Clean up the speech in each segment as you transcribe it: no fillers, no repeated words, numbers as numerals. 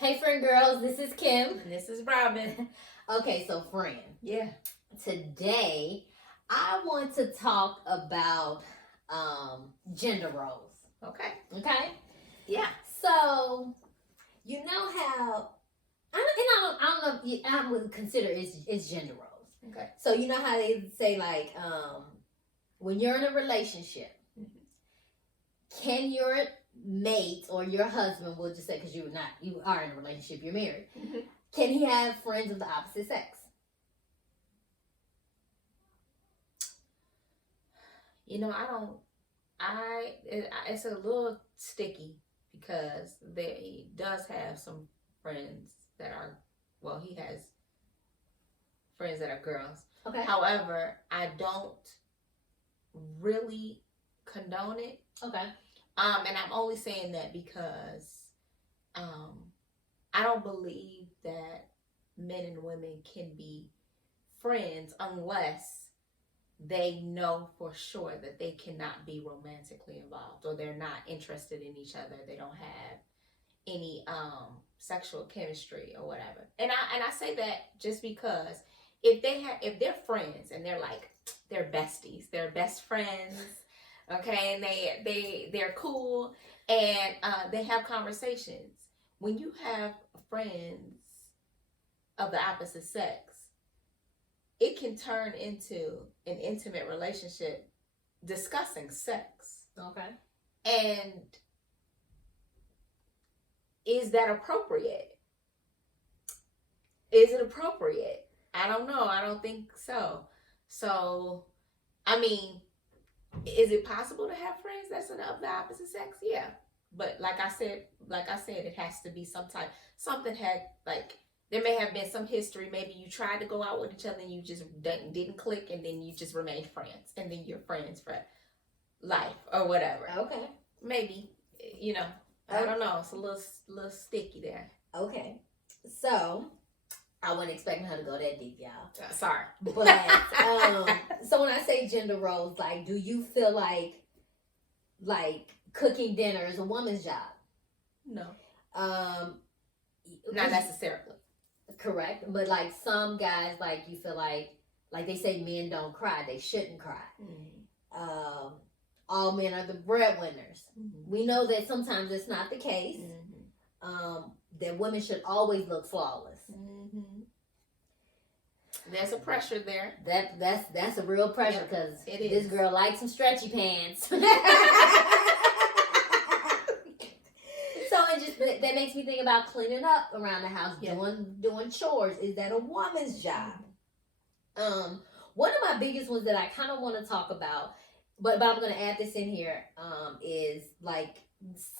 Hey, friend girls, this is Kim. And this is Robin. Okay, so friend. Yeah. Today, I want to talk about gender roles. Okay. Okay? Yeah. So, you know how, I don't know if I would consider it's gender roles. Okay. So, you know how they say, like, when you're in a relationship, can your mate or your husband, we'll just say, because you are in a relationship, you're married, can he have friends of the opposite sex? You know, it's a little sticky because he does have some friends that are, he has friends that are girls. Okay. However, I don't really condone it. Okay. And I'm only saying that because I don't believe that men and women can be friends unless they know for sure that they cannot be romantically involved, or they're not interested in each other. They don't have any sexual chemistry or whatever. And I say that just because if they're friends and they're besties, they're best friends, okay, and they're cool, and they have conversations. When you have friends of the opposite sex, it can turn into an intimate relationship discussing sex. Okay. And is that appropriate? Is it appropriate? I don't know. I don't think so. So, I mean, is it possible to have friends that's of the opposite sex? Yeah. But like I said, it has to be there may have been some history. Maybe you tried to go out with each other and you just didn't click, and then you just remained friends, and then you're friends for life or whatever. Okay. Maybe, I don't know. It's a little sticky there. Okay. So, I wasn't expecting her to go that deep, y'all. Sorry. But, so when I say gender roles, like, do you feel like cooking dinner is a woman's job? No. Not necessarily. Correct. But, like, some guys, like, you feel like they say men don't cry. They shouldn't cry. Mm-hmm. All men are the breadwinners. Mm-hmm. We know that sometimes it's not the case. Mm-hmm. That women should always look flawless. Mm-hmm. There's a pressure there. That's a real pressure, because this girl likes some stretchy pants. So that makes me think about cleaning up around the house, doing chores. Is that a woman's job? One of my biggest ones that I kind of want to talk about, but I'm going to add this in here, is like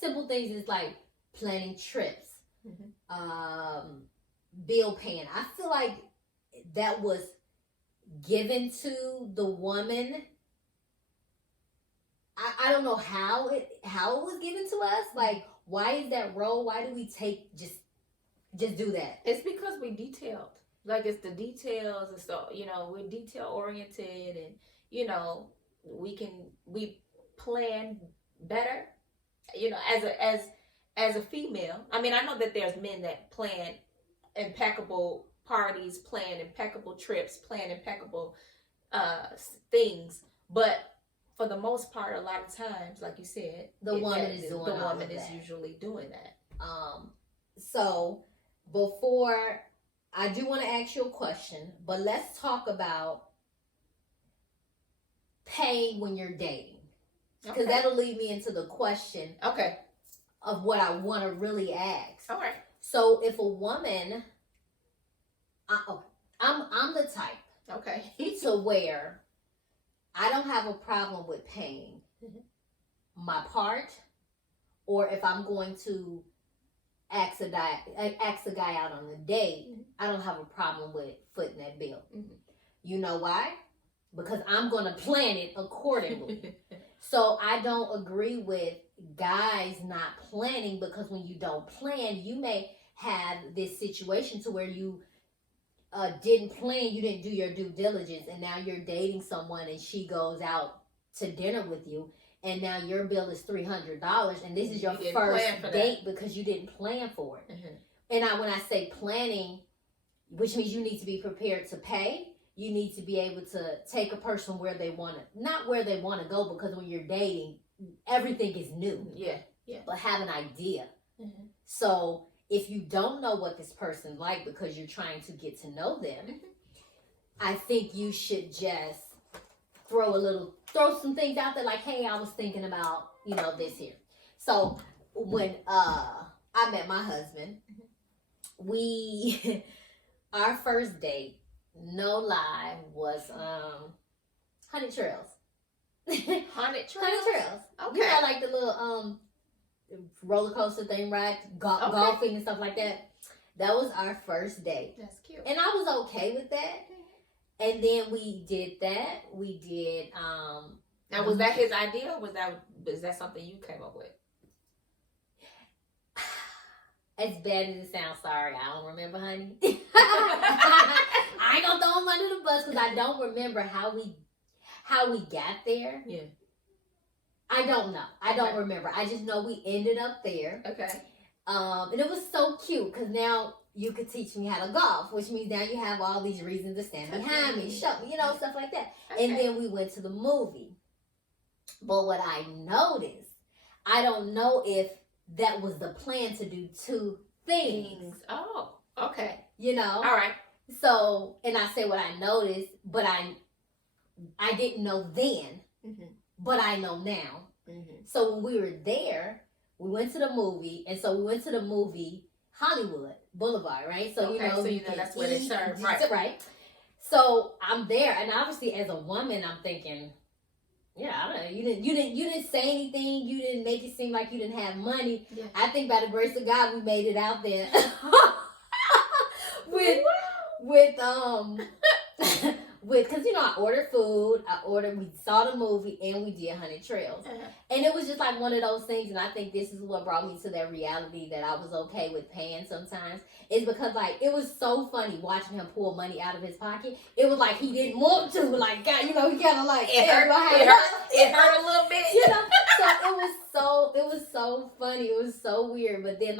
simple things, is like planning trips, bill paying. I feel like that was given to the woman. I don't know how it was given to us. Like, why is that role? Why do we just do that? It's because we detailed. Like, it's the details, and so we're detail oriented, and we plan better. As a female, I mean, I know that there's men that plan impeccable parties, plan impeccable trips, plan impeccable things, but for the most part, a lot of times, like you said, the woman is usually doing that. So before, I do want to ask you a question, but let's talk about pay when you're dating, because that'll lead me into the question. Okay. Of what I want to really ask. All right. So if a woman, I'm the type. Okay. To where I don't have a problem with paying my part, or if I'm going to ask a guy out on a date, I don't have a problem with footing that bill. Mm-hmm. You know why? Because I'm going to plan it accordingly. So I don't agree with guys not planning, because when you don't plan, you may have this situation to where you didn't plan, you didn't do your due diligence, and now you're dating someone and she goes out to dinner with you, and now your bill is $300, and this is your first date because you didn't plan for it. Mm-hmm. And when I say planning, which means you need to be prepared to pay. You need to be able to take a person where they want to, not where they want to go, because when you're dating, everything is new. Yeah. But have an idea. Mm-hmm. So if you don't know what this person like because you're trying to get to know them, Mm-hmm. I think you should just throw some things out there like, hey, I was thinking about, this here. So when I met my husband, our first date, no lie, was Honey Trails. Haunted Trails? Honey Trails. Okay. Like the little roller coaster thing, right? Golfing and stuff like that. That was our first date. That's cute. And I was okay with that. And then we did that. We did now, was that his idea, or is that something you came up with? As bad as it sounds, sorry, I don't remember, honey. I ain't gonna throw him under the bus because I don't remember how we got there. Yeah. I don't know. I don't remember. I just know we ended up there. Okay. And it was so cute because now you could teach me how to golf, which means now you have all these reasons to stand behind me, show me, stuff like that. Okay. And then we went to the movie. But what I noticed, I don't know if that was the plan to do two things. Oh, okay. All right. So, and I say what I noticed, but I didn't know then, but I know now. Mm-hmm. So when we were there, we went to the movie, and so we went to the movie Hollywood Boulevard, right? So so that's where they serve, right? Right. So I'm there, and obviously as a woman, I'm thinking, yeah, I don't know. You didn't say anything. You didn't make it seem like you didn't have money. Yeah. I think by the grace of God, we made it out there with because I ordered food. We saw the movie, and we did Honey Trails, and it was just like one of those things. And I think this is what brought me to that reality that I was okay with paying sometimes. Is because it was so funny watching him pull money out of his pocket. It was like he didn't want to, but he kind of like it hurt a little bit, So it was so funny. It was so weird. But then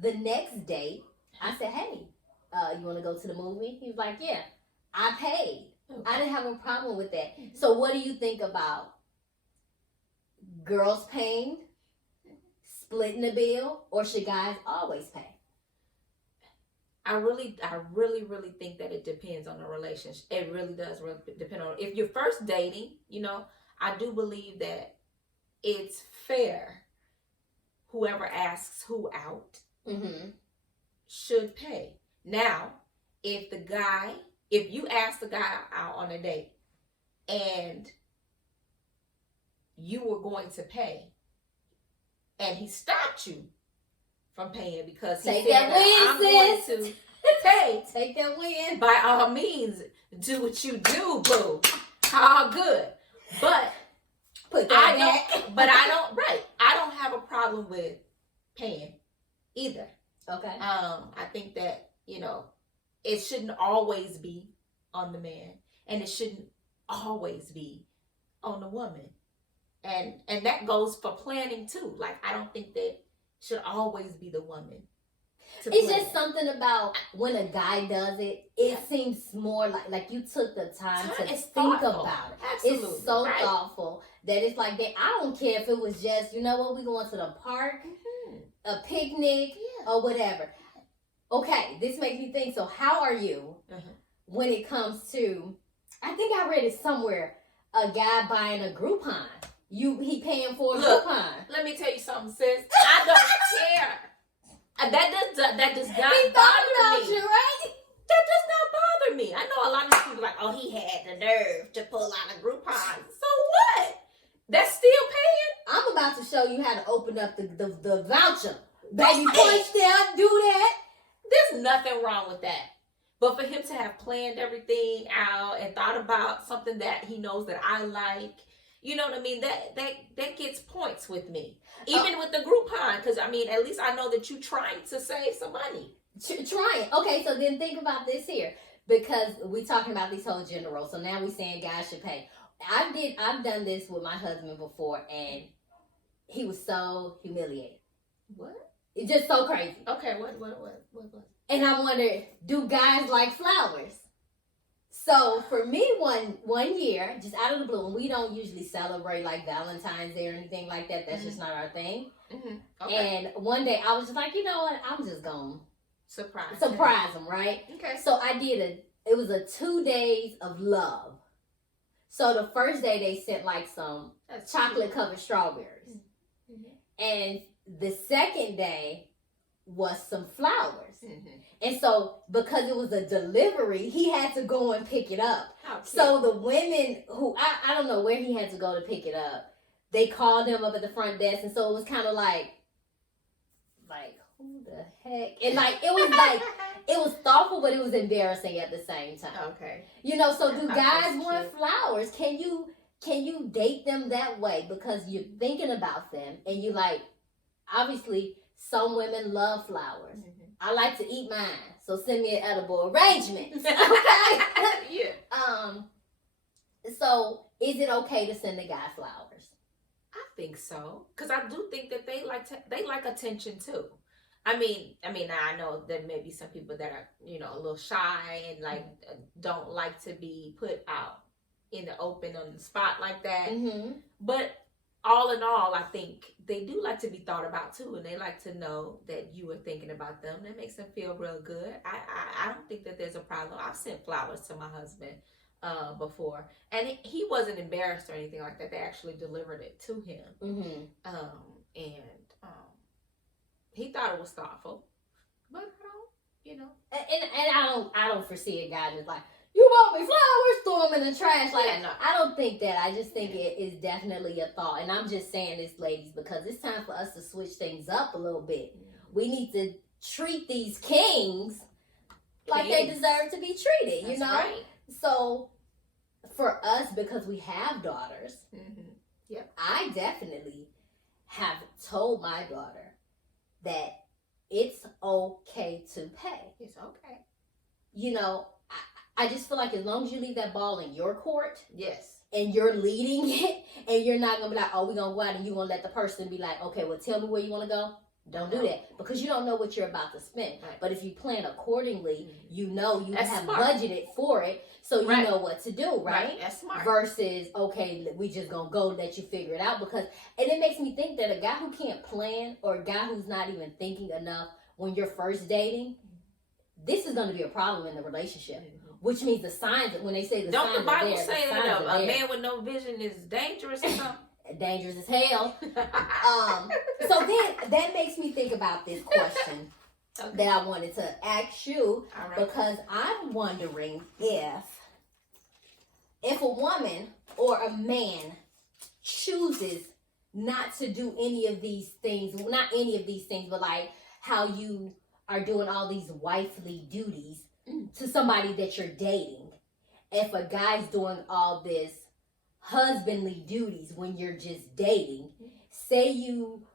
the next day, I said, "Hey, you want to go to the movie?" He was like, "Yeah." I paid. Okay. I didn't have a problem with that. So what do you think about girls paying, splitting the bill, or should guys always pay? I really think that it depends on the relationship. It really does depend on if you're first dating, I do believe that it's fair. Whoever asks who out should pay. Now, if you ask the guy out on a date and you were going to pay and he stopped you from paying because he said that I'm going to pay, take that win. By all means, do what you do, boo. All good. But I don't have a problem with paying either. Okay. I think that, it shouldn't always be on the man, and it shouldn't always be on the woman. And that goes for planning too. I don't think that should always be the woman. It's just something about when a guy does it, it seems more like you took the time to think about it. Absolutely. It's so thoughtful that it's like that. I don't care if it was just, we going to the park, a picnic, or whatever. Okay, this makes me think. So how are you when it comes to, I think I read it somewhere, a guy buying a Groupon. He paying for a Groupon. Let me tell you something, sis. I don't care. That does not bother me. You, right? That does not bother me. I know a lot of people like, he had the nerve to pull out a Groupon. So what? That's still paying? I'm about to show you how to open up the voucher. Baby, punch that, do that. There's nothing wrong with that. But for him to have planned everything out and thought about something that he knows that I like, you know what I mean? That gets points with me. Even with the Groupon, because at least I know that you're trying to save some money. Trying. Okay, so then think about this here. Because we're talking about these whole gender roles. So now we're saying guys should pay. I've done this with my husband before, and he was so humiliated. What? It's just so crazy. Okay, what? And I wondered, do guys like flowers? So for me, one year, just out of the blue, and we don't usually celebrate like Valentine's Day or anything like that. That's just not our thing. Okay. And one day I was just like, you know what? I'm just gonna surprise them, right? Okay. So I did it was a 2 days of love. So the first day they sent like some chocolate covered strawberries. And the second day was some flowers. And so because it was a delivery, he had to go and pick it up. So the women who, I don't know where he had to go to pick it up, they called him up at the front desk. And so it was kind of like, who the heck? And like, it was like, it was thoughtful, but it was embarrassing at the same time. Okay. You know, so do guys want flowers? Can you date them that way? Because you're thinking about them and you like, obviously, some women love flowers. I like to eat mine, so send me an edible arrangement. Okay. Yeah. So is it okay to send a guy flowers? I think so, because I do think that they like attention too. I mean, I know there may be some people that are, a little shy and like don't like to be put out in the open on the spot like that. But all in all, I think they do like to be thought about too, and they like to know that you are thinking about them. That makes them feel real good. I don't think that there's a problem. I've sent flowers to my husband before, and he wasn't embarrassed or anything like that. They actually delivered it to him, and he thought it was thoughtful. But and I don't foresee a guy just like, you bought me flowers, throw them in the trash. Like, no. I don't think that. I just think it is definitely a thought. And I'm just saying this, ladies, because it's time for us to switch things up a little bit. We need to treat these kings like they deserve to be treated, you know? Right. So for us, because we have daughters, I definitely have told my daughter that it's okay to pay. It's okay. You know, I just feel like as long as you leave that ball in your court, and you're leading it, and you're not gonna be like, oh, we're gonna go out and you're gonna let the person be like, okay, well, tell me where you want to go. Don't do that, because you don't know what you're about to spend. Right. But if you plan accordingly, you know you have budgeted for it, so you know what to do, right? That's smart. Versus, okay, we just gonna go let you figure it out, because, and it makes me think that a guy who can't plan, or a guy who's not even thinking enough when you're first dating, this is gonna be a problem in the relationship. Which means the signs, when they say the signs are there. Don't the Bible say that a man with no vision is dangerous or something? Dangerous as hell. So then that makes me think about this question that I wanted to ask you, because I'm wondering if a woman or a man chooses not to do any of these things, not any of these things, but like how you are doing all these wifely duties to somebody that you're dating. If a guy's doing all this husbandly duties when you're just dating, say you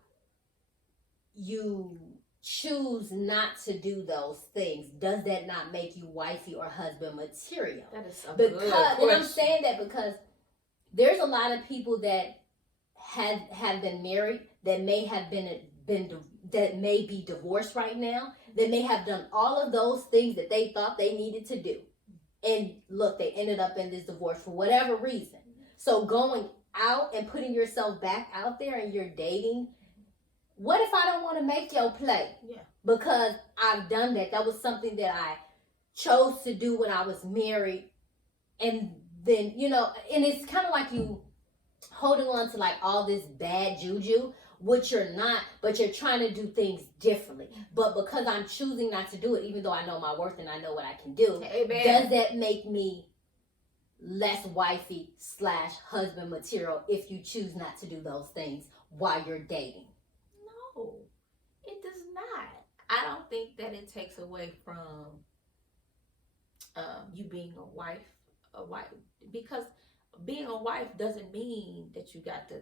choose not to do those things, does that not make you wifey or husband material? That is a good question. And I'm saying that because there's a lot of people that have been married that may have been that may be divorced right now, that may have done all of those things that they thought they needed to do. And look, they ended up in this divorce for whatever reason. So going out and putting yourself back out there and you're dating, what if I don't want to make your play? Yeah. Because I've done that. That was something that I chose to do when I was married. And then, and it's kind of like you holding on to like all this bad juju, which you're not, but you're trying to do things differently. But because I'm choosing not to do it, even though I know my worth and I know what I can do, does that make me less wifey / husband material if you choose not to do those things while you're dating? No, it does not. I don't think that it takes away from you being a wife, because being a wife doesn't mean that you got to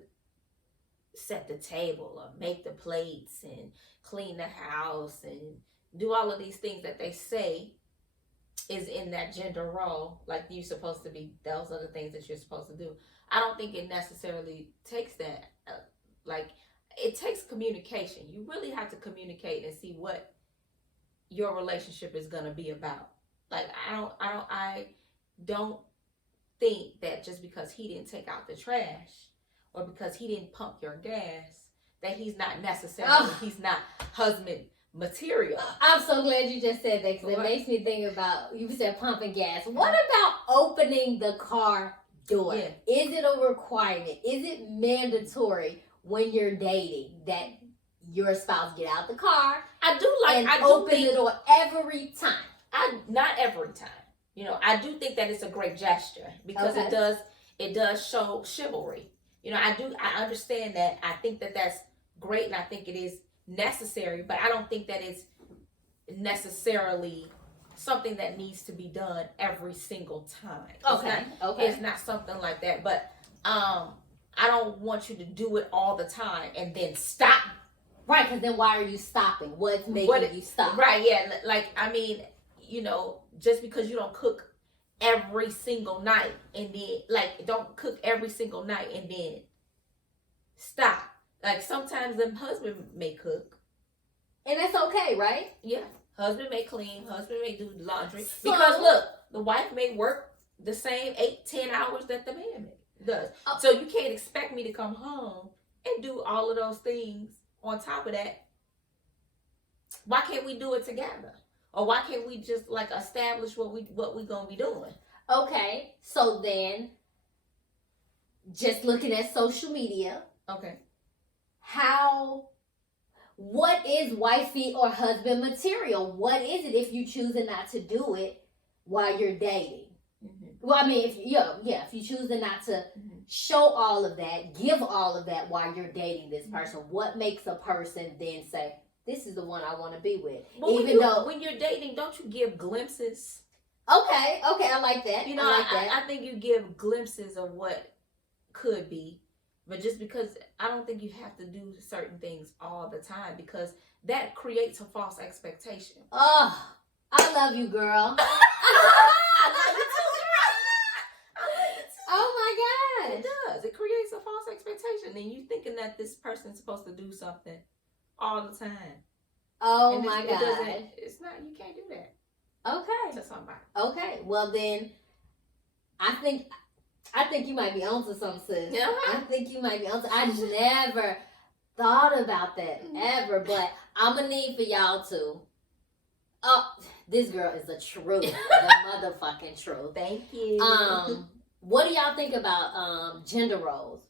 set the table or make the plates and clean the house and do all of these things that they say is in that gender role. Like you're supposed to be, those are the things that you're supposed to do. I don't think it necessarily takes that. Like it takes communication. You really have to communicate and see what your relationship is gonna be about. Like I don't think that just because he didn't take out the trash or because he didn't pump your gas that he's not necessarily he's not husband material. I'm so glad you just said that, because it makes me think about, you said pumping gas. What about opening the car door? Yeah. Is it a requirement? Is it mandatory when you're dating that your spouse get out the car and open the door every time? Not every time. You know, I do think that it's a great gesture because it does show chivalry. You know, I understand that. I think that that's great, and I think it is necessary, but I don't think that it's necessarily something that needs to be done every single time. It's not something like that. But I don't want you to do it all the time and then stop. Right, because then why are you stopping? What's making you stop? Right, yeah. Like, I mean, you know, just because you don't cook every single night and then, like, don't cook every single night and then stop. Like, sometimes the husband may cook. And that's okay, right? Yeah. Husband may clean. Husband may do laundry. Because, look, the wife may work the same 8-10 hours that the man does. So you can't expect me to come home and do all of those things on top of that. Why can't we do it together? Or why can't we just, like, establish what we gonna be doing? Okay. So then, just looking at social media. Okay. What is wifey or husband material? What is it if you choosing not to do it while you're dating? Mm-hmm. Well, I mean, if you choosing not to show all of that, give all of that while you're dating this person, what makes a person then say, this is the one I want to be with? But when you're dating, don't you give glimpses? Okay, I like that. You know, I think you give glimpses of what could be. But just because, I don't think you have to do certain things all the time, because that creates a false expectation. Oh, I love you, girl. I love you too, girl. Oh my God. It does. It creates a false expectation. And you thinking that this person's supposed to do something all the time. Oh my God. It's not, you can't do that. Okay. To somebody. Okay. Well then, I think you might be onto something, sis. Yeah. I think you might be onto. I never thought about that ever, but I'm gonna need for y'all to. Oh, this girl is the truth, the motherfucking truth. Thank you. What do y'all think about gender roles?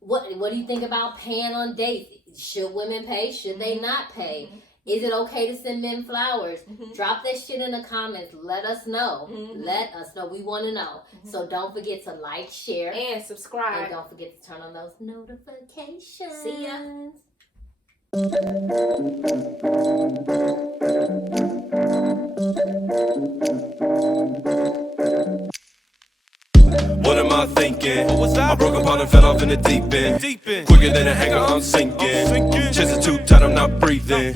What do you think about paying on dates? Should women pay? Should they not pay? Is it okay to send men flowers? Drop that shit in the comments. Let us know. Let us know. We want to know. So don't forget to like, share, and subscribe. And don't forget to turn on those notifications. See ya. What am I thinking? I broke apart and fell off in the deep end. Quicker than a hanger, I'm sinking. Chest is too tight, I'm not breathing.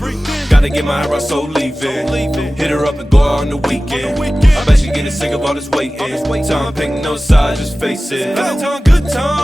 Gotta get my eyebrows so leaving. Hit her up and go out on the weekend. I bet she getting sick of all this waiting. Time picking no sides, just face it. Good time, good time.